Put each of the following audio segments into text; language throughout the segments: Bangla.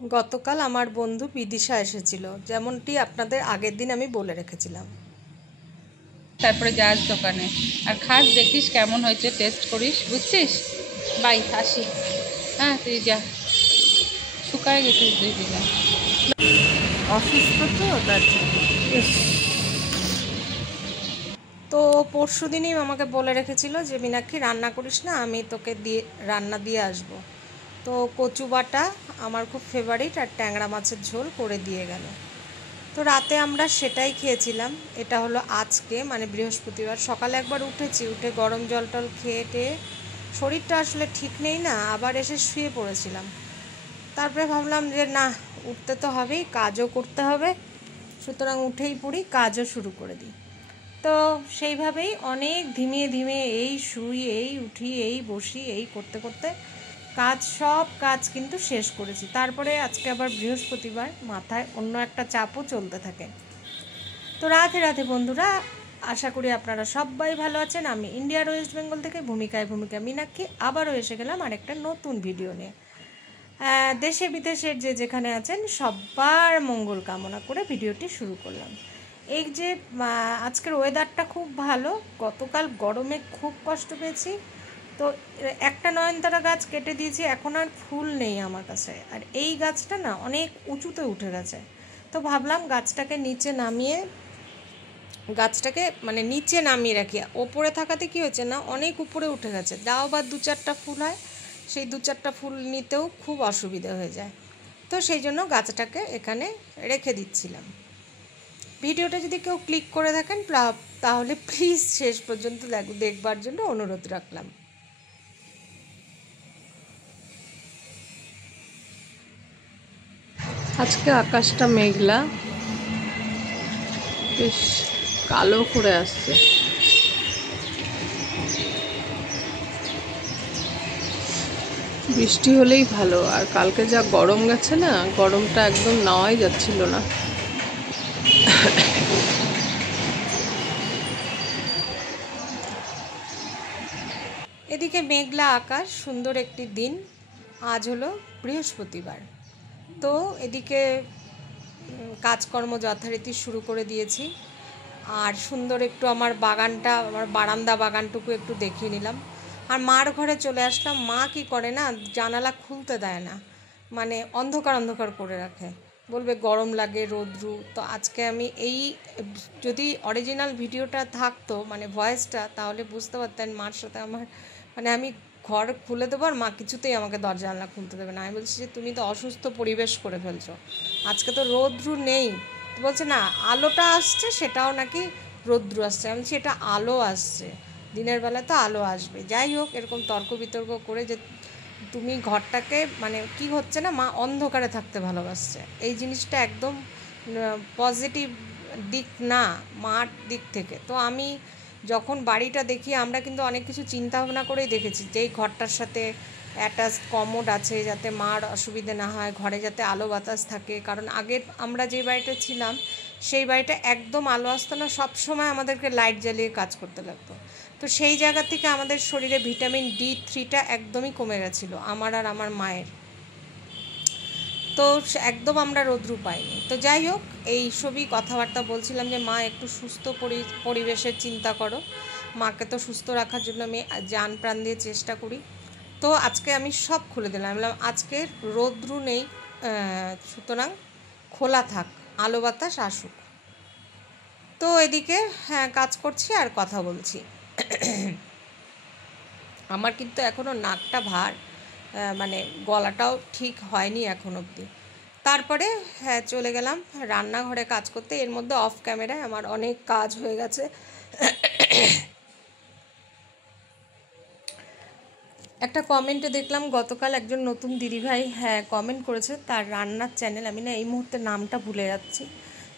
গতকাল আমার বন্ধু বিদিশা এসেছিল, যেমনটি আপনাদের আগের দিন আমি বলে রেখেছিলাম। তারপরে যাস দোকানে আর খাস, দেখিস কেমন হয়েছে, টেস্ট করিস, বুঝছিস? বাই, আসি। হ্যাঁ, তুই যা, শুকায় গেছিস 2 দিনে। অসুস্থ তো তার জন্য। তো পরশু দিনই আমাকে বলে রেখেছিল যে মীনাক্ষী রান্না করিস না, আমি তোকে দিয়ে রান্না দিয়ে আসবো। তো কচু বাটা আমার খুব ফেভারিট, আর ট্যাংরা মাছের ঝোল করে দিয়ে গেল। তো রাতে আমরা সেটাই খেয়েছিলাম। এটা হলো আজকে মানে বৃহস্পতিবার। সকালে একবার উঠেছি, উঠে গরম জল টল খেয়ে টেয়ে শরীরটা আসলে ঠিক নেই না, আবার এসে শুয়ে পড়েছিলাম। তারপরে ভাবলাম যে না, উঠতে তো হবেই, কাজও করতে হবে, সুতরাং উঠেই পড়ি, কাজও শুরু করে দিই। তো সেইভাবেই অনেক ধিমিয়ে ধিমিয়ে এই শুই, এই উঠি, এই বসি, এই করতে করতে সব কাজ কিন্তু শেষ করেছি। তারপরে আজকে আবার বৃহস্পতিবার, মাথায় অন্য একটা চাপও চলতে থাকে। তো রাধে রাধে বন্ধুরা, আশা করি আপনারা সবাই ভালো আছেন। আমি ইন্ডিয়ার ওয়েস্ট বেঙ্গল থেকে ভূমিকা মীনাক্ষী আবারও এসে গেলাম আরেকটা নতুন ভিডিও নিয়ে। দেশে বিদেশের যে যেখানে আছেন সবার মঙ্গল কামনা করে ভিডিওটি শুরু করলাম। এই যে আজকের ওয়েদারটা খুব ভালো, গতকাল গরমে খুব কষ্ট পেয়েছি। তো একটা নয়নতারা গাছ কেটে দিয়েছি, এখন আর ফুল নেই আমার কাছে, আর এই গাছটা না অনেক উঁচুতে উঠে গেছে। তো ভাবলাম গাছটাকে নিচে নামিয়ে রাখি। ওপরে থাকাতে কি হয়েছে না, অনেক উপরে উঠে গেছে, দাও বা 2-4টা ফুল হয়, সেই 2-4টা ফুল নিতেও খুব অসুবিধা হয়ে যায়। তো সেই জন্য গাছটাকে এখানে রেখে দিচ্ছিলাম। ভিডিওটা যদি কেউ ক্লিক করে থাকেন তাহলে প্লিজ শেষ পর্যন্ত দেখবার জন্য অনুরোধ রাখলাম। আজকে আকাশটা মেঘলা, বেশ কালো করে আসছে। বৃষ্টি হলেই ভালো, আর কালকে যা গরম গেছে না, গরমটা একদম নেওয়াই যাচ্ছিল না। এদিকে মেঘলা আকাশ, সুন্দর একটি দিন। আজ হলো বৃহস্পতিবার। তো এদিকে কাজকর্ম যথারীতি শুরু করে দিয়েছি, আর সুন্দর একটু আমার বারান্দা বাগানটুকু একটু দেখিয়ে নিলাম। আর মার ঘরে চলে আসলাম। মা কি করে না, জানালা খুলতে দেয় না, মানে অন্ধকার অন্ধকার করে রাখে, বলবে গরম লাগে, রোদ্রু। তো আজকে আমি যদি অরিজিনাল ভিডিওটা থাকতো মানে ভয়েসটা, তাহলে বুঝতে পারতেন মার সাথে আমার আমি ঘর খুলে দেবো, আর মা কিছুতেই আমাকে দরজা জানলা খুলতে দেবে না। আমি বলছি যে তুমি তো অসুস্থ পরিবেশ করে ফেলছো, আজকে তো রোদ্রু নেই। বলছে না, আলোটা আসছে, সেটাও নাকি রোদ্রু আসছে। আমি বলছি এটা আলো আসছে, দিনের বেলা তো আলো আসবে। যাই হোক, এরকম তর্ক বিতর্ক করে যে তুমি ঘরটাকে কি হচ্ছে না, মা অন্ধকারে থাকতে ভালোবাসছে, এই জিনিসটা একদম পজিটিভ দিক না মার দিক থেকে। তো আমি যখন বাড়িটা দেখি, আমরা কিন্তু অনেক কিছু চিন্তা ভাবনা করেই দেখেছি, যেই ঘরটার সাথে অ্যাটাচ কমোড আছে, যাতে মার অসুবিধে না হয়, ঘরে যাতে আলো বাতাস থাকে। কারণ আগের আমরা যে বাড়িটা ছিলাম, সেই বাড়িটা একদম আলো আসতো না, সবসময় আমাদেরকে লাইট জ্বালিয়ে কাজ করতে লাগতো। তো সেই জায়গা থেকে আমাদের শরীরে ভিটামিন D3টা একদমই কমে গেছিলো, আমার আর আমার মায়ের। তো একদম আমরা রোদ্রু পাইনি। তো যাই হোক, এই সবই কথাবার্তা বলছিলাম যে মা একটু সুস্থ পরিবেশের চিন্তা করো, মাকে তো সুস্থ রাখার জন্য আমি জান প্রাণ দিয়ে চেষ্টা করি। তো আজকে আমি সব খুলে দিলাম, বললাম আজকে রোদ্রু নেই, সুতরাং খোলা থাক, আলো বাতাস আসুক। তো এদিকে কাজ করছি আর কথা বলছি। আমার কিন্তু এখনও নাকটা ভার, গলাটাও ঠিক হয়নি এখন অবধি। তারপরে চলে গেলাম রান্নাঘরে কাজ করতে। এর মধ্যে অফ ক্যামেরায় আমার অনেক কাজ হয়ে গেছে। একটা কমেন্টে দেখলাম গতকাল একজন নতুন দিদিভাই কমেন্ট করেছে, তার রান্নার চ্যানেল, আমি না এই মুহূর্তে নামটা ভুলে যাচ্ছি,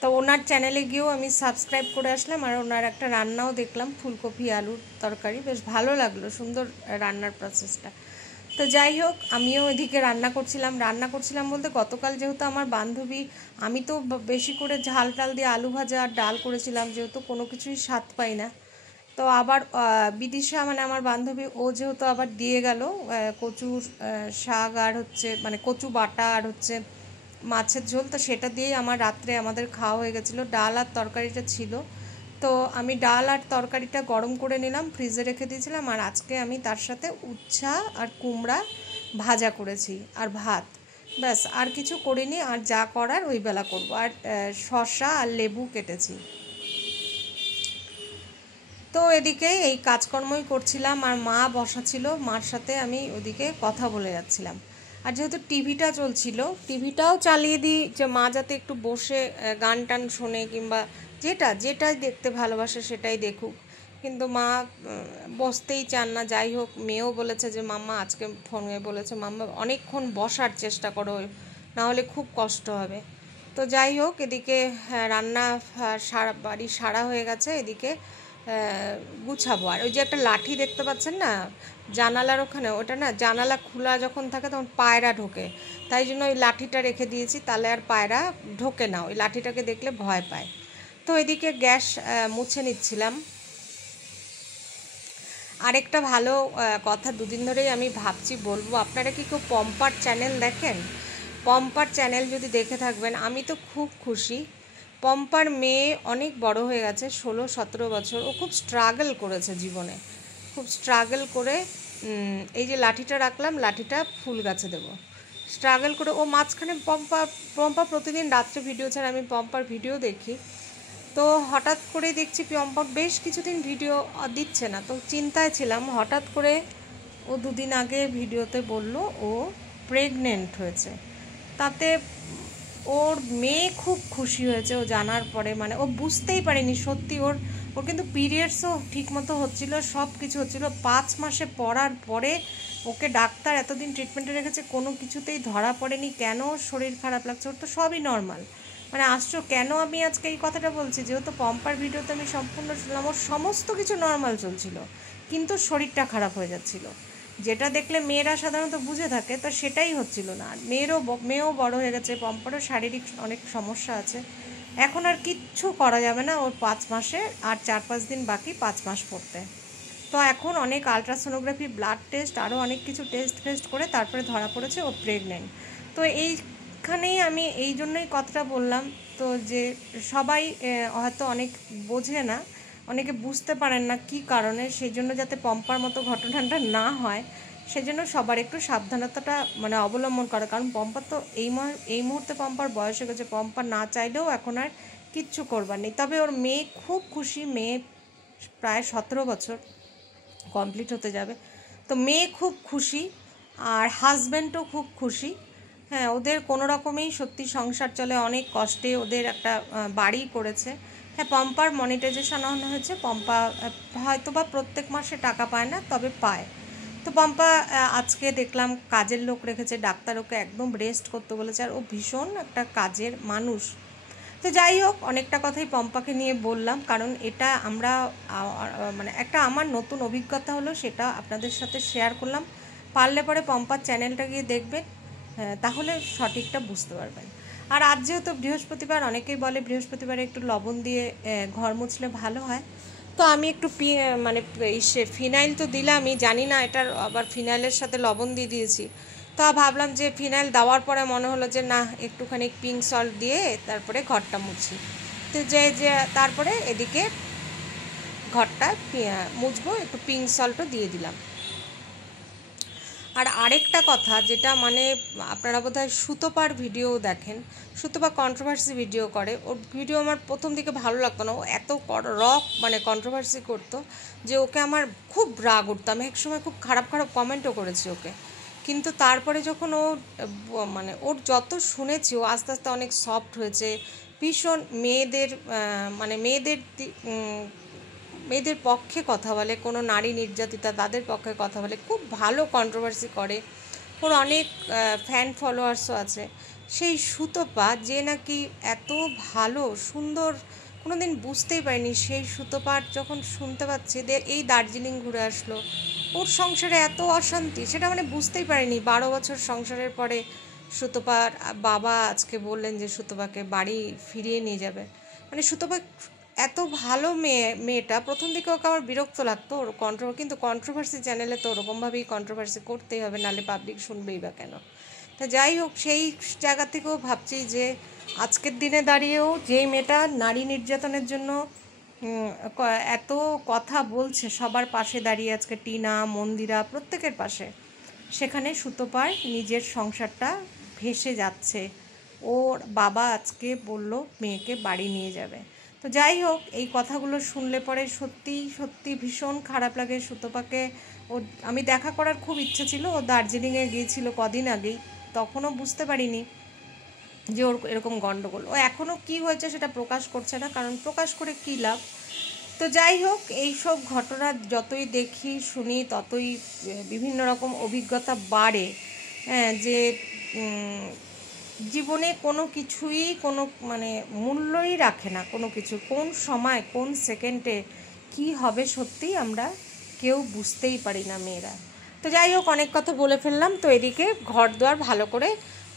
তো ওনার চ্যানেলে গিয়েও আমি সাবস্ক্রাইব করে আসলাম, আর ওনার একটা রান্নাও দেখলাম, ফুলকপি আলুর তরকারি, বেশ ভালো লাগলো, সুন্দর রান্নার প্রসেসটা। তো যাই হোক, আমিও এদিকে রান্না করছিলাম বলতে গতকাল যেহেতু আমার বান্ধবী, আমি তো বেশি করে ঝাল টাল দিয়ে আলু ভাজা আর ডাল করেছিলাম, যেহেতু কোনো কিছুই স্বাদ পাই না। তো আবার বিদিশা আমার বান্ধবী, ও যেহেতু আবার দিয়ে গেল কচুর শাক, আর কচু বাটা, আর মাছের ঝোল, তো সেটা দিয়েই আমার রাত্রে আমাদের খাওয়া হয়ে গেছিলো। ডাল আর তরকারিটা ছিল, তো আমি ডাল আর তরকারিটা গরম করে নিলাম, ফ্রিজে রেখে দিয়েছিলাম। আর আজকে আমি তার সাথে উচ্ছে আর কুমড়া ভাজা করেছি আর ভাত, ব্যাস আর কিছু করিনি। আর যা করার ওই বেলা করবো। আর শসা আর লেবু কেটেছি। তো এদিকে এই কাজকর্মই করছিলাম, আর মা বসা ছিল, মার সাথে আমি ওদিকে কথা বলে যাচ্ছিলাম। আর যেহেতু টিভিটা চলছিল, টিভিটাও চালিয়ে দিই যে মা যাতে একটু বসে গান টান শোনে, কিংবা যেটাই দেখতে ভালোবাসে সেটাই দেখুক। কিন্তু মা বসতেই চান না। যাই হোক, মেয়েও বলেছে যে মাম্মা, আজকে ফোনে বলেছে মাম্মা অনেকক্ষণ বসার চেষ্টা করো, না হলে খুব কষ্ট হবে। তো যাই হোক, এদিকে রান্না বাড়ি সারা হয়ে গেছে। এদিকে গুছাবো। আর ওই যে একটা লাঠি দেখতে পাচ্ছেন না জানালার ওখানে, ওটা না জানালা খোলা যখন থাকে তখন পায়রা ঢোকে, তাই জন্য ওই লাঠিটা রেখে দিয়েছি, তাহলে আর পায়রা ঢোকে না, ওই লাঠিটাকে দেখলে ভয় পায়। তো এদিকে গ্যাস মুছে নিচ্ছিলাম। আরেকটা ভালো কথা দুদিন ধরেই আমি ভাবছি বলবো, আপনারা কি কেউ পম্পার চ্যানেল দেখেন? পম্পার চ্যানেল যদি দেখে থাকবেন, আমি তো খুব খুশি। পম্পার মেয়ে অনেক বড় হয়ে গেছে, 16-17 বছর। ও খুব স্ট্রাগল করেছে জীবনে, খুব স্ট্রাগল করে এই যে লাঠিটা রাখলাম, লাঠিটা ফুল গাছে দেবো, স্ট্রাগল করে ও মাঝখানে পম্পা প্রতিদিন রাত্রে ভিডিও ছাড়া, আমি পম্পার ভিডিও দেখি। তো হঠাৎ করে দেখছি পম্পা বেশ কিছুদিন ভিডিও দিচ্ছে না, তো চিন্তায় ছিলাম। হঠাৎ করে ও দুদিন আগে ভিডিওতে বলল ও প্রেগনেন্ট হয়েছে। তাতে ওর মেয়ে খুব খুশি হয়েছে ও জানার পরে। মানে ও বুঝতেই পারেনি সত্যি। ওর ওর কিন্তু পিরিয়ডসও ঠিকমতো হচ্ছিল, সব কিছু হচ্ছিল। 5 মাসে পড়ার পরে ওকে ডাক্তার এতদিন ট্রিটমেন্টে রেখেছে, কোনো কিছুতেই ধরা পড়েনি। কেন শরীর খারাপ লাগছে, ওর তো সবই নর্মাল। মানে কেন আমি আজকে এই কথাটা বলছি, যেহেতু পম্পার ভিডিওতে আমি সম্পূর্ণ শুনলাম, ওর সমস্ত কিছু নর্মাল চলছিল, কিন্তু শরীরটা খারাপ হয়ে যাচ্ছিল। যেটা দেখলে মেয়েরা সাধারণত বুঝে থাকে, তো সেটাই হচ্ছিল না। আর মেয়েও বড় হয়ে গেছে, পম্পারও শারীরিক অনেক সমস্যা আছে। এখন আর কিচ্ছু করা যাবে না, ওর 5 মাসে আর 4-5 দিন বাকি 5 মাস পড়তে। তো এখন অনেক আলট্রাসোনোগ্রাফি, ব্লাড টেস্ট, আরও অনেক কিছু টেস্ট করে তারপরে ধরা পড়েছে ও প্রেগনেন্ট। তো এইখানেই আমি এই জন্যই কথাটা বললাম, তো যে সবাই হয়তো অনেক বোঝে না, অনেকে বুঝতে পারেন না কি কারণে, সেই জন্য যাতে পম্পার মতো ঘটনাটা না হয় সেজন্য সবার একটু সাবধানতাটা মানে অবলম্বন করে। কারণ পম্পার তো এই মুহূর্তে পম্পার বয়স হয়ে গেছে, পম্পা না চাইলেও এখন আর কিচ্ছু করবার নেই। তবে ওর মেয়ে খুব খুশি, মেয়ে প্রায় 17 বছর কমপ্লিট হতে যাবে, তো মেয়ে খুব খুশি, আর হাজব্যান্ডও খুব খুশি। হ্যাঁ, ওদের কোনো রকমেই সত্যি সংসার চলে, অনেক কষ্টে ওদের একটা বাড়ি করেছে। হ্যাঁ, পম্পার মনিটাইজেশন হয়েছে। পম্পা হয়তো বা প্রত্যেক মাসে টাকা পায় না, তবে পায়। তো পম্পা আজকে দেখলাম কাজের লোক রেখেছে, ডাক্তার ওকে একদম রেস্ট করতে বলেছে, আর ও ভীষণ একটা কাজের মানুষ। তো যাই হোক, অনেকটা কথাই পম্পাকে নিয়ে বললাম, কারণ এটা আমরা মানে একটা আমার নতুন অভিজ্ঞতা হলো, সেটা আপনাদের সাথে শেয়ার করলাম। পারলে পরে পম্পার চ্যানেলটা গিয়ে দেখবেন, তাহলে সঠিকটা বুঝতে পারবেন। আর আজ যেহেতু বৃহস্পতিবার, অনেকেই বলে বৃহস্পতিবারে একটু লবণ দিয়ে ঘর মুছলে ভালো হয়। তো আমি একটু মানে ফিনাইল তো দিলামই, জানি না এটার আবার ফিনাইলের সাথে লবণ দিয়ে দিয়েছি। তো ভাবলাম যে ফিনাইল দেওয়ার পরে মনে হলো যে না, একটুখানি পিঙ্ক সল্ট দিয়ে তারপরে ঘরটা মুছি। তো তারপরে এদিকে ঘরটা মুছবো, একটু পিঙ্ক সল্টও দিয়ে দিলাম। আর আরেকটা কথা, যেটা মানে আপনারা বোধহয় সুতপার ভিডিও দেখেন, সুতপা কন্ট্রোভার্সি ভিডিও করে। ওর ভিডিও আমার প্রথম দিকে ভালো লাগতো না, ও এত মানে কন্ট্রোভার্সি করতো যে ওকে আমার খুব রাগ উঠতো। আমি একসময় খুব খারাপ কমেন্টও করেছি ওকে। কিন্তু তারপরে যখন ও মানে ওর যত শুনেছি, ও আস্তে আস্তে অনেক সফট হয়েছে, ভীষণ মানে মেয়েদের পক্ষে কথা বলে, কোনো নারী নির্যাতিতা তাদের পক্ষে কথা বলে, খুব ভালো কন্ট্রোভার্সি করে। ওর অনেক ফ্যান ফলোয়ার্সও আছে। সেই সুতপা যে নাকি এত ভালো সুন্দর, কোনো দিন বুঝতেই পারিনি। সেই সুতপার যখন শুনতে পাচ্ছি এই দার্জিলিং ঘুরে আসলো, ওর সংসারে এত অশান্তি, সেটা মানে বুঝতেই পারিনি। 12 বছর সংসারের পরে সুতপার বাবা আজকে বললেন যে সুতপাকে বাড়ি ফিরিয়ে নিয়ে যাবে। মানে সুতপা এত ভালো মেয়েটা, প্রথম দিকে ওকে আমার বিরক্ত লাগতো ওর কিন্তু কন্ট্রোভার্সি চ্যানেলে তো ওরকমভাবেই কন্ট্রোভার্সি করতেই হবে, নাহলে পাবলিক শুনবেই বা কেন। তো তা যাই হোক, সেই জায়গা থেকেও ভাবছি যে আজকের দিনে দাঁড়িয়েও যে মেয়েটা নারী নির্যাতনের জন্য এত কথা বলছে, সবার পাশে দাঁড়িয়ে আজকে টিনা, মন্দিরা, প্রত্যেকের পাশে, সেখানে সুতোপার নিজের সংসারটা ভেসে যাচ্ছে। ওর বাবা আজকে বলল মেয়েকে বাড়ি নিয়ে যাবে। তো যাই হোক, এই কথাগুলো শুনলে পরে সত্যি সত্যি ভীষণ খারাপ লাগে। সুতোপাকে ও, আমি দেখা করার খুব ইচ্ছে ছিল। ও দার্জিলিংয়ে গিয়েছিল কদিন আগেই, তখনও বুঝতে পারিনি যে ওর এরকম গণ্ডগোল। ও এখনও কী হয়েছে সেটা প্রকাশ করছে না, কারণ প্রকাশ করে কী লাভ। তো যাই হোক, এইসব ঘটনা যতই দেখি শুনি ততই বিভিন্ন রকম অভিজ্ঞতা বাড়ে। হ্যাঁ, যে জীবনে কোনো কিছুই কোনো মানে মূল্যই রাখে না কোনো কিছু। কোন সময় কোন সেকেন্ডে কি হবে সত্যিই আমরা কেউ বুঝতেই পারি না মেয়েরা। তো যাই হোক, অনেক কথা বলে ফেললাম। তো এদিকে ঘর দুয়ার ভালো করে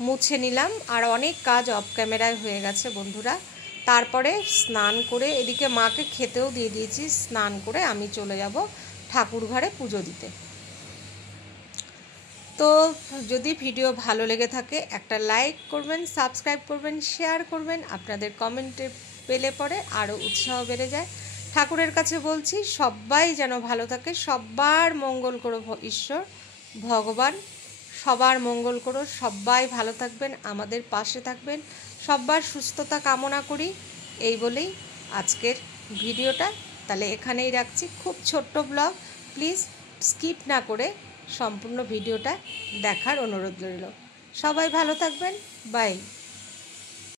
মুছে নিলাম, আর অনেক কাজ অফ ক্যামেরায় হয়ে গেছে বন্ধুরা। তারপরে স্নান করে এদিকে মাকে খেতেও দিয়ে দিয়েছি। স্নান করে আমি চলে যাব ঠাকুর ঘরে পুজো দিতে। তো যদি ভিডিও ভালো লেগে থাকে একটা লাইক করবেন, সাবস্ক্রাইব করবেন, শেয়ার করবেন। আপনাদের কমেন্টে পেলে পরে আরও উৎসাহ বেড়ে যায়। ঠাকুরের কাছে বলছি সবাই যেন ভালো থাকে, সবার মঙ্গল করো ঈশ্বর ভগবান, সবার মঙ্গল করো, সবাই ভালো থাকবেন, আমাদের পাশে থাকবেন, সবার সুস্থতা কামনা করি। এই বলেই আজকের ভিডিওটা তাহলে এখানেই রাখছি। খুব ছোট্ট ব্লগ, প্লিজ স্কিপ না করে সম্পূর্ণ ভিডিওটা দেখার অনুরোধ রইল। সবাই ভালো থাকবেন, বাই।